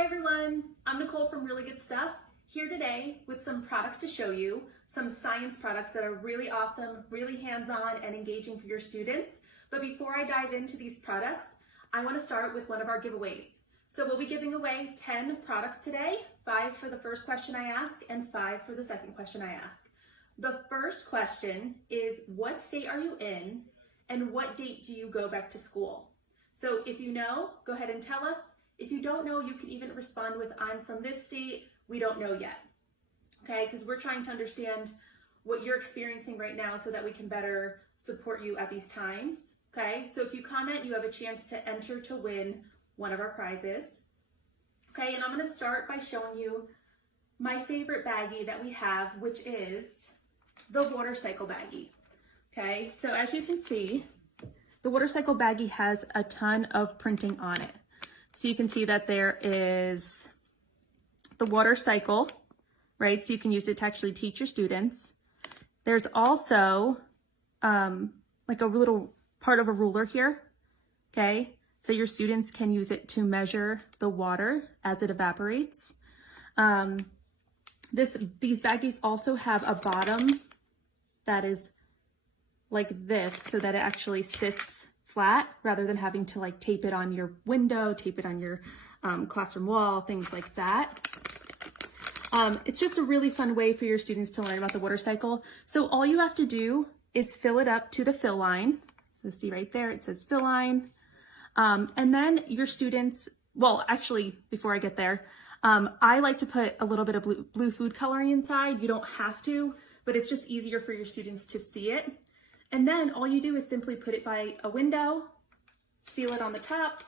Hi everyone, I'm Nicole from Really Good Stuff, here today with some products to show you, some science products that are really awesome, really hands-on and engaging for your students. But before I dive into these products, I want to start with one of our giveaways. So we'll be giving away 10 products today, 5 for the first question I ask and 5 for the second question I ask. The first question is, what state are you in and what date do you go back to school? So if you know, go ahead and tell us. If you don't know, you can even respond with, I'm from this state, we don't know yet. Okay, because we're trying to understand what you're experiencing right now so that we can better support you at these times. Okay, so if you comment, you have a chance to enter to win one of our prizes. Okay, and I'm going to start by showing you my favorite baggie that we have, which is the Lifecycle baggie. Okay, so as you can see, the Lifecycle baggie has a ton of printing on it. So you can see that there is the water cycle, right? So you can use it to actually teach your students. There's also like a little part of a ruler here, okay? So your students can use it to measure the water as it evaporates. These baggies also have a bottom that is like this so that it actually sits flat rather than having to like tape it on your window, tape it on your classroom wall, things like that. It's just a really fun way for your students to learn about the water cycle. So all you have to do is fill it up to the fill line. So see right there, it says fill line. And then your students, well, actually, before I get there, I like to put a little bit of blue food coloring inside. You don't have to, but it's just easier for your students to see it. And then all you do is simply put it by a window, seal it on the top,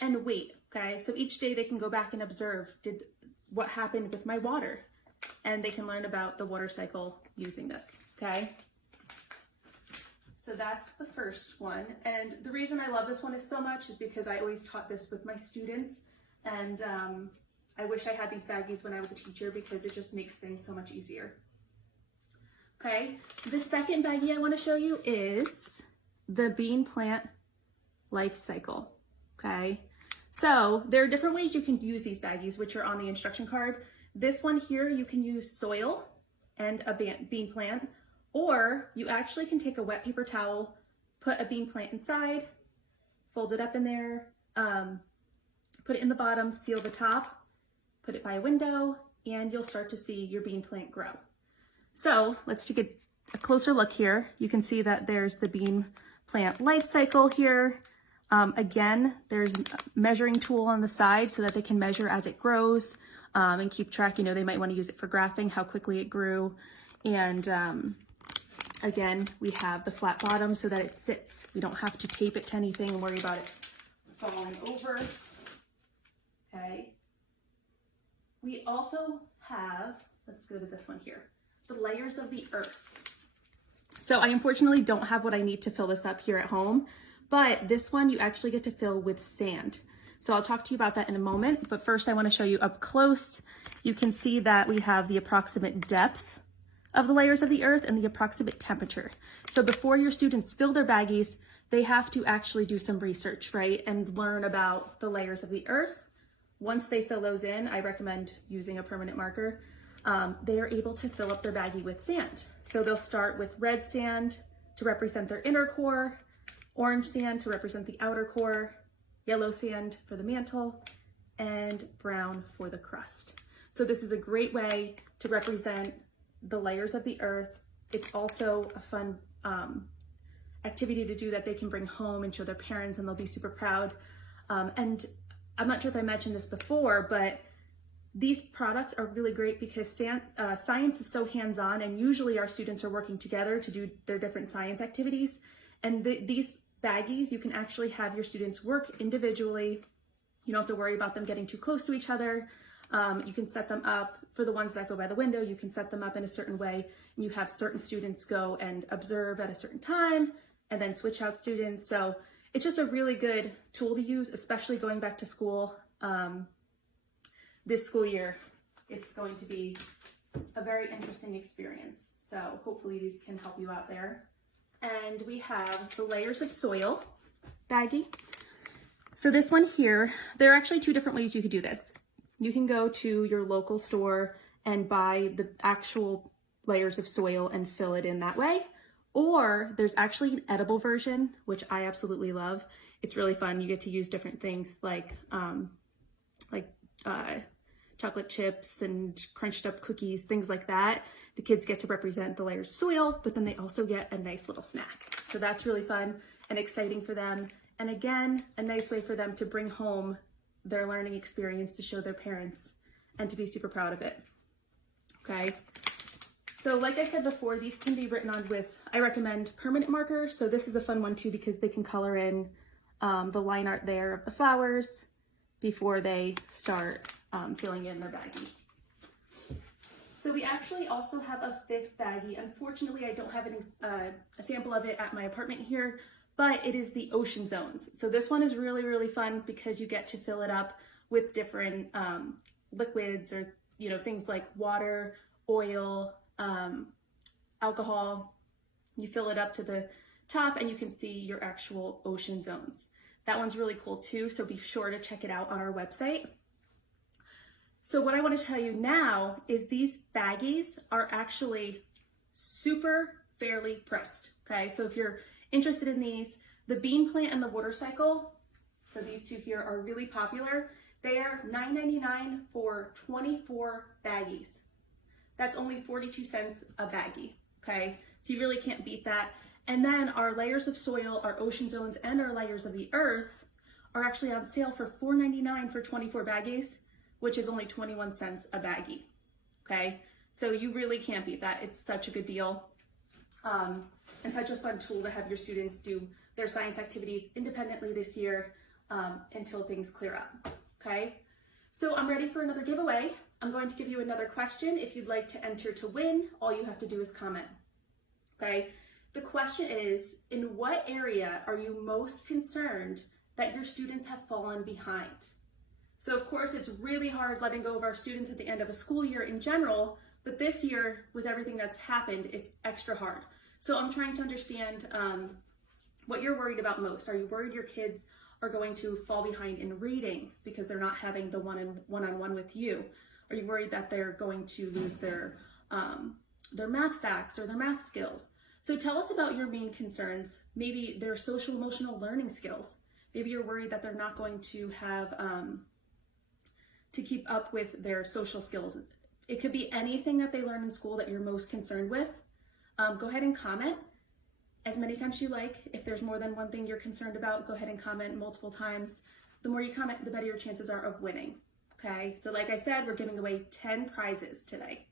and wait, okay? So each day they can go back and observe what happened with my water, and they can learn about the water cycle using this, okay? So that's the first one. And the reason I love this one so much is because I always taught this with my students, and I wish I had these baggies when I was a teacher because it just makes things so much easier. Okay, the second baggie I want to show you is the bean plant life cycle. Okay, so there are different ways you can use these baggies, which are on the instruction card. This one here, you can use soil and a bean plant, or you actually can take a wet paper towel, put a bean plant inside, fold it up in there, put it in the bottom, seal the top, put it by a window, and you'll start to see your bean plant grow. So let's take a closer look here. You can see that there's the bean plant life cycle here. Again, there's a measuring tool on the side so that they can measure as it grows and keep track. You know, they might want to use it for graphing, how quickly it grew. And again, we have the flat bottom so that it sits. We don't have to tape it to anything and worry about it falling over. Okay. We also have, let's go to this one here, the layers of the earth. So I unfortunately don't have what I need to fill this up here at home, but this one you actually get to fill with sand. So I'll talk to you about that in a moment, but first I want to show you up close. You can see that we have the approximate depth of the layers of the earth and the approximate temperature. So before your students fill their baggies, they have to actually do some research, right? And learn about the layers of the earth. Once they fill those in, I recommend using a permanent marker. They are able to fill up their baggie with sand. So they'll start with red sand to represent their inner core, orange sand to represent the outer core, yellow sand for the mantle, and brown for the crust. So this is a great way to represent the layers of the earth. It's also a fun activity to do that they can bring home and show their parents, and they'll be super proud. And I'm not sure if I mentioned this before, but these products are really great because science is so hands-on, and usually our students are working together to do their different science activities. And these baggies, you can actually have your students work individually. You don't have to worry about them getting too close to each other. You can set them up for the ones that go by the window. You can set them up in a certain way, and you have certain students go and observe at a certain time and then switch out students. So it's just a really good tool to use, especially going back to school. This school year, it's going to be a very interesting experience. So hopefully these can help you out there. And we have the layers of soil baggie. So this one here, there are actually two different ways you could do this. You can go to your local store and buy the actual layers of soil and fill it in that way. Or there's actually an edible version, which I absolutely love. It's really fun. You get to use different things like chocolate chips and crunched up cookies, things like that. The kids get to represent the layers of soil, but then they also get a nice little snack. So that's really fun and exciting for them. And again, a nice way for them to bring home their learning experience to show their parents and to be super proud of it. Okay. So like I said before, these can be written on with, I recommend permanent marker. So this is a fun one too, because they can color in the line art there of the flowers before they start filling in their baggie. So we actually also have a fifth baggie. Unfortunately, I don't have a sample of it at my apartment here, but it is the ocean zones. So this one is really, really fun because you get to fill it up with different liquids or, you know, things like water, oil, alcohol. You fill it up to the top and you can see your actual ocean zones. That one's really cool too, so be sure to check it out on our website. So what I want to tell you now is these baggies are actually super fairly priced, okay? So if you're interested in these, the bean plant and the water cycle, so these two here are really popular. They are $9.99 for 24 baggies. That's only 42 cents a baggie, okay? So you really can't beat that. And then our layers of soil, our ocean zones, and our layers of the earth are actually on sale for $4.99 for 24 baggies, which is only 21 cents a baggie, okay? So you really can't beat that. It's such a good deal and such a fun tool to have your students do their science activities independently this year until things clear up, okay? So I'm ready for another giveaway. I'm going to give you another question. If you'd like to enter to win, all you have to do is comment, okay? The question is, in what area are you most concerned that your students have fallen behind? So of course, it's really hard letting go of our students at the end of a school year in general, but this year, with everything that's happened, it's extra hard. So I'm trying to understand what you're worried about most. Are you worried your kids are going to fall behind in reading because they're not having the one-on-one with you? Are you worried that they're going to lose their math facts or their math skills? So tell us about your main concerns. Maybe their social emotional learning skills. Maybe you're worried that they're not going to have to keep up with their social skills. It could be anything that they learn in school that you're most concerned with. Go ahead and comment as many times as you like. If there's more than one thing you're concerned about, go ahead and comment multiple times. The more you comment, the better your chances are of winning. Okay, so like I said, we're giving away 10 prizes today.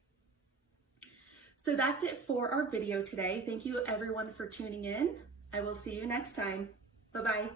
So that's it for our video today. Thank you everyone for tuning in. I will see you next time. Bye-bye.